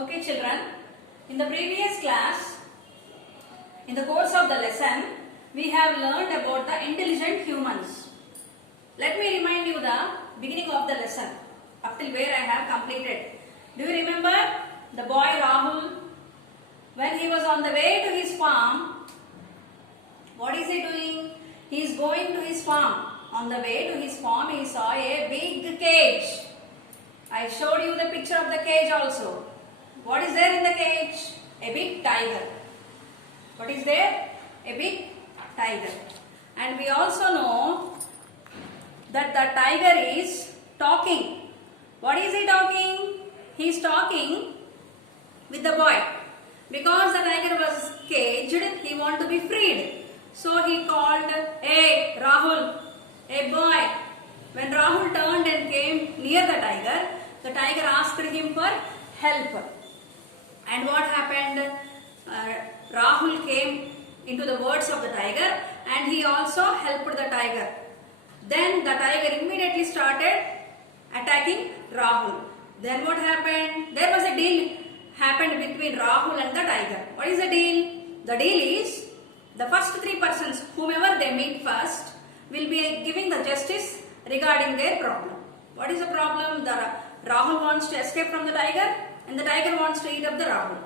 Okay children, in the previous class, in the course of the lesson, we have learned about the intelligent humans. Let me remind you the beginning of the lesson, up till where I have completed. Do you remember the boy Rahul? When he was on the way to his farm, what is he doing? He is going to his farm. On the way to his farm, he saw a big cage. I showed you the picture of the cage also. What is there in the cage? A big tiger. What is there? A big tiger. And we also know that the tiger is talking. What is he talking? He is talking with the boy. Because the tiger was caged, he wanted to be freed. So he called, "Hey Rahul, hey boy." When Rahul turned and came near the tiger asked him for help. And what happened? Rahul came into the words of the tiger and he also helped the tiger. Then the tiger immediately started attacking Rahul. Then what happened? There was a deal happened between Rahul and the tiger. What is the deal? The deal is the first three persons, whomever they meet first, will be giving the justice regarding their problem. What is the problem? Rahul wants to escape from the tiger and the tiger wants to eat up the Rahul.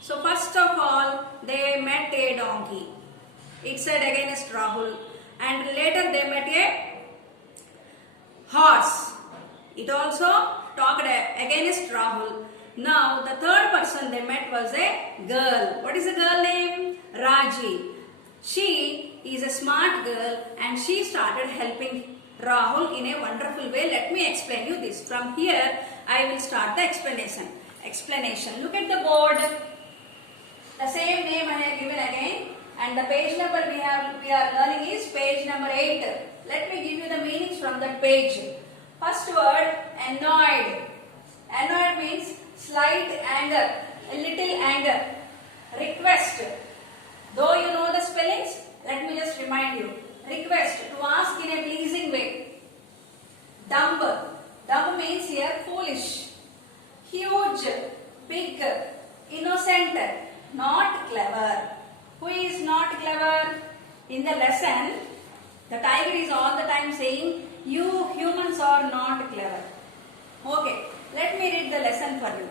So first of all, they met a donkey. It said against Rahul, and later they met a horse. It also talked against Rahul. Now the third person they met was a girl. What is the girl name? Raji. She is a smart girl and she started helping Rahul in a wonderful way. Let me explain you this. From here I will start the explanation. Look at the board. The same name I have given again, and the page number we are learning is page number 8. Let me give you the meanings from that page. First word, annoyed. Annoyed means slight anger, a little anger. Request. Though you know the spellings, let me just remind you. Request, to ask in a pleasing way. Dumb. Dumb means here foolish. Huge, big, innocent, not clever. Who is not clever? In the lesson, the tiger is all the time saying, you humans are not clever. Okay, let me read the lesson for you.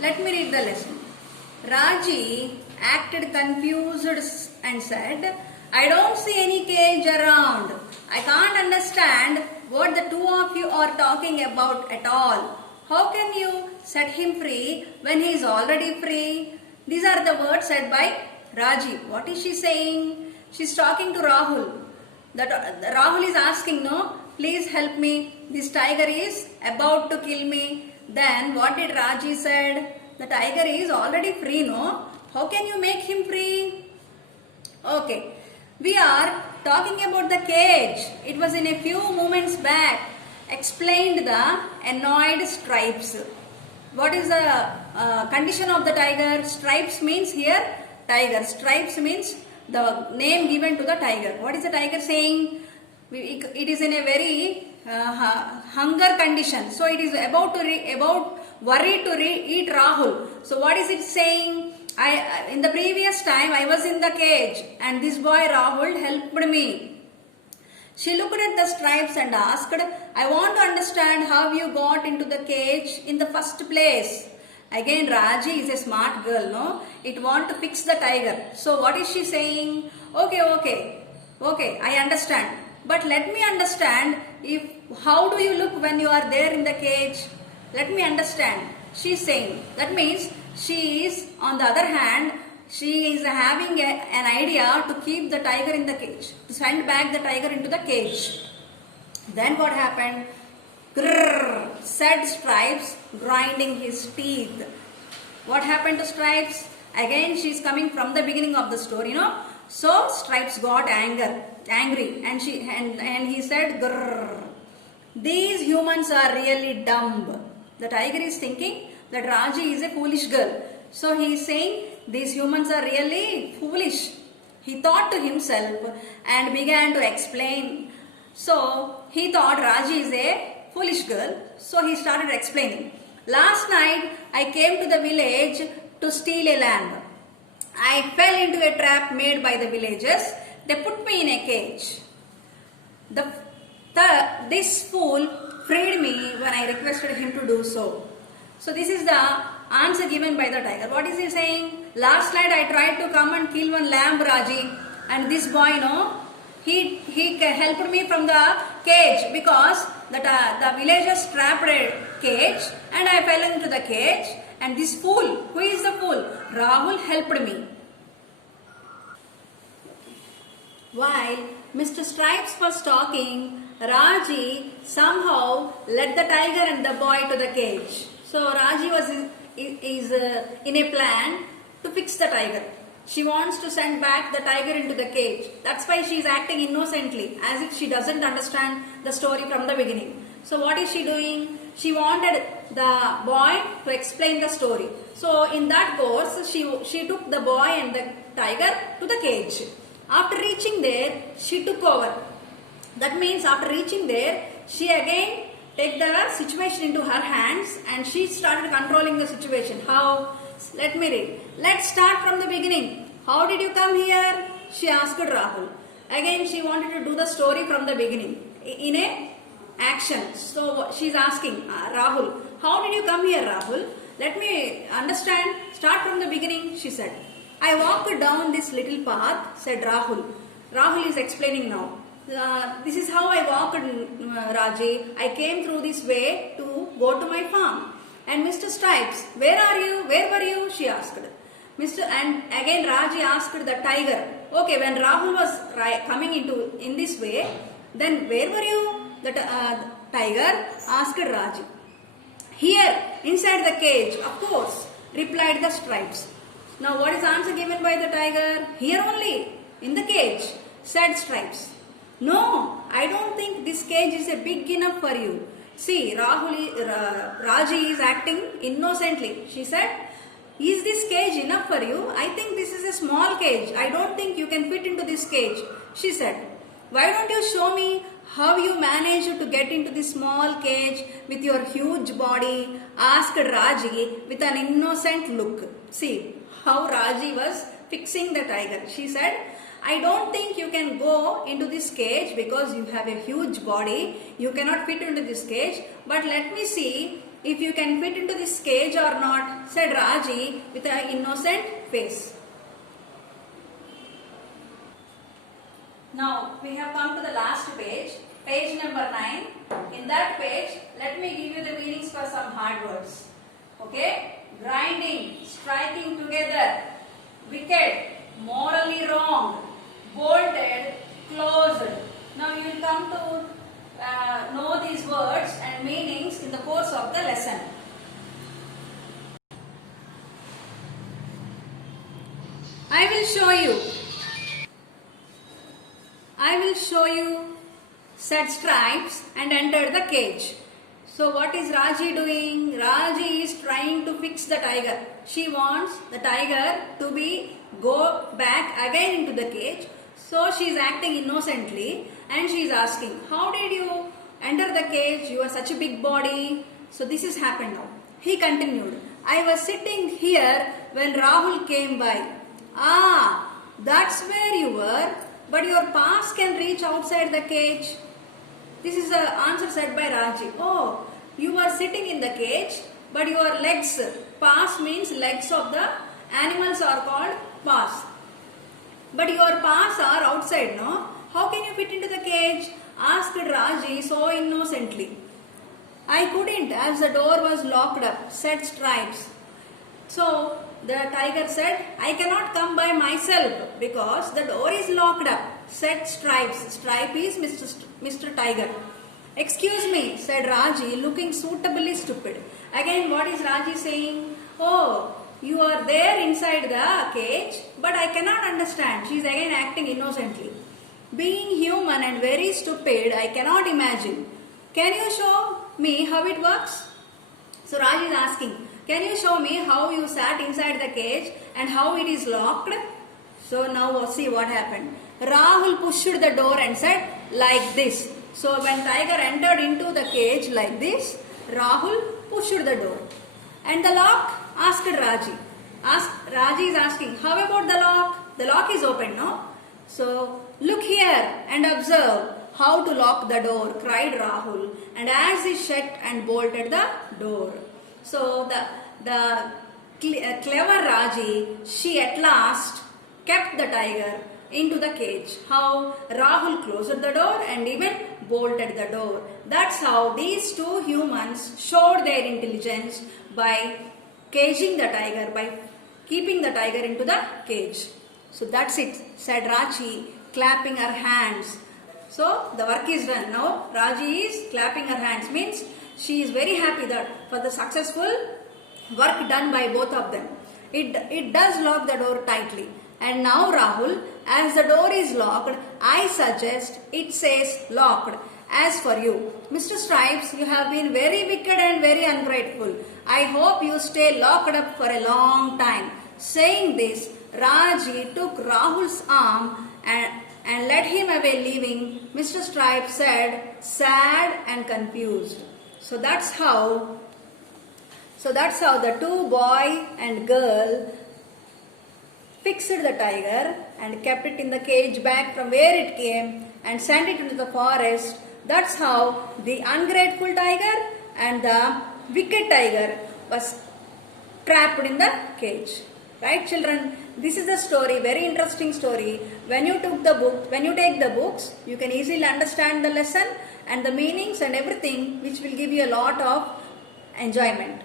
Let me read the lesson. Raji acted confused and said, "I don't see any cage around. I can't understand what the two of you are talking about at all. How can you set him free when he is already free?" These are the words said by Raji. What is she saying? She is talking to Rahul. Rahul is asking, "No, please help me. This tiger is about to kill me." Then what did Raji said? The tiger is already free, no? How can you make him free? Okay, we are talking about the cage. It was in a few moments back explained the annoyed Stripes. What is the condition of the tiger? Stripes means here tiger. Stripes means the name given to the tiger. What is the tiger saying? It is in a very hunger condition. So it is about worried to eat Rahul. So what is it saying? In the previous time I was in the cage and this boy Rahul helped me. She looked at the Stripes and asked, "I want to understand how you got into the cage in the first place." Again Raji is a smart girl, no? It want to fix the tiger. So what is she saying? Okay, I understand. But let me understand, how do you look when you are there in the cage? Let me understand. She is saying, that means she is, on the other hand, she is having an idea to keep the tiger in the cage, to send back the tiger into the cage. Then what happened? Grrr, said Stripes, grinding his teeth. What happened to Stripes? Again she is coming from the beginning of the story, no? So Stripes got angry and he said, "Grrr, these humans are really dumb." The tiger is thinking that Raji is a foolish girl. So he is saying, these humans are really foolish. He thought to himself and began to explain. So he thought Raji is a foolish girl. So he started explaining. Last night I came to the village to steal a lamb. I fell into a trap made by the villagers. They put me in a cage. This fool freed me when I requested him to do so. So this is the answer given by the tiger. What is he saying? Last night I tried to come and kill one lamb, Raji, and this boy, he helped me from the cage because the villagers trapped a cage and I fell into the cage, and this fool, who is the fool? Rahul helped me. While Mr. Stripes was talking, Raji somehow led the tiger and the boy to the cage. So Raji is in a plan to fix the tiger. She wants to send back the tiger into the cage. That's why she is acting innocently, as if she doesn't understand the story from the beginning. So what is she doing? She wanted the boy to explain the story. So in that course, she took the boy and the tiger to the cage. After reaching there, she took over. That means after reaching there, she again take the situation into her hands and she started controlling the situation. How? Let me read. Let's start from the beginning. How did you come here? She asked Rahul. Again, she wanted to do the story from the beginning in a action. So she's asking Rahul, how did you come here, Rahul? Let me understand. Start from the beginning, she said. I walked down this little path, said Rahul. Rahul is explaining now. This is how I walked, Raji. I came through this way to go to my farm. And Mr. Stripes, where are you? Where were you? She asked. And again Raji asked the tiger. Okay, when Rahul was coming in this way, then where were you? The tiger asked Raji. Here, inside the cage, of course, replied the Stripes. Now what is the answer given by the tiger? Here only, in the cage, said Stripes. No, I don't think this cage is big enough for you. See, Raji is acting innocently. She said, is this cage enough for you? I think this is a small cage. I don't think you can fit into this cage. She said, why don't you show me how you managed to get into this small cage with your huge body? Asked Raji with an innocent look. See how Raji was fixing the tiger. She said, I don't think you can go into this cage because you have a huge body. You cannot fit into this cage. But let me see if you can fit into this cage or not, said Raji with an innocent face. Now we have come to the last page, page number 9. In that page, let me give you the meanings for some hard words. Okay? Grinding, striking together, wicked, morally wrong, bolted, closed. Now you will come to know these words and meanings in the course of the lesson. I will show you, said Stripes and entered the cage. So what is Raji doing? Raji is trying to fix the tiger. She wants the tiger to go back again into the cage. So she is acting innocently and she is asking, how did you enter the cage? You are such a big body. So this has happened now. He continued, I was sitting here when Rahul came by. Ah, that's where you were, but your paws can reach outside the cage. This is the answer said by Raji. Oh, you were sitting in the cage, but your legs, paws means legs of the animals are called paws. But your paws are outside, no? How can you fit into the cage? Asked Raji so innocently. I couldn't as the door was locked up, said Stripes. So the tiger said, I cannot come by myself because the door is locked up, said Stripes. Stripe is Mr. Tiger. Excuse me, said Raji, looking suitably stupid. Again, what is Raji saying? Oh, you are there inside the cage, but I cannot understand. She is again acting innocently. Being human and very stupid, I cannot imagine. Can you show me how it works? So Raji is asking, can you show me how you sat inside the cage and how it is locked? So now see what happened. Rahul pushed the door and said, like this. So when tiger entered into the cage like this, Rahul pushed the door. And the lock? Asked Raji. Raji is asking, how about the lock? The lock is open, no? So look here and observe how to lock the door, cried Rahul. And as he shut and bolted the door. So the clever Raji, she at last kept the tiger into the cage. How? Rahul closed the door and even bolted the door. That's how these two humans showed their intelligence by caging the tiger, by keeping the tiger into the cage. So that's it, said Raji, clapping her hands. So the work is done. Now Raji is clapping her hands, means she is very happy that for the successful work done by both of them. It does lock the door tightly. And now Rahul, as the door is locked, I suggest it says locked. As for you, Mr. Stripes, you have been very wicked and very ungrateful. I hope you stay locked up for a long time. Saying this, Raji took Rahul's arm and led him away, leaving Mr. Stripes said, sad and confused. So that's how the two boy and girl fixed the tiger and kept it in the cage back from where it came and sent it into the forest. That's how the ungrateful tiger and the wicked tiger was trapped in the cage. Right, children? This is the story, very interesting story. When you take the books, you can easily understand the lesson and the meanings and everything, which will give you a lot of enjoyment.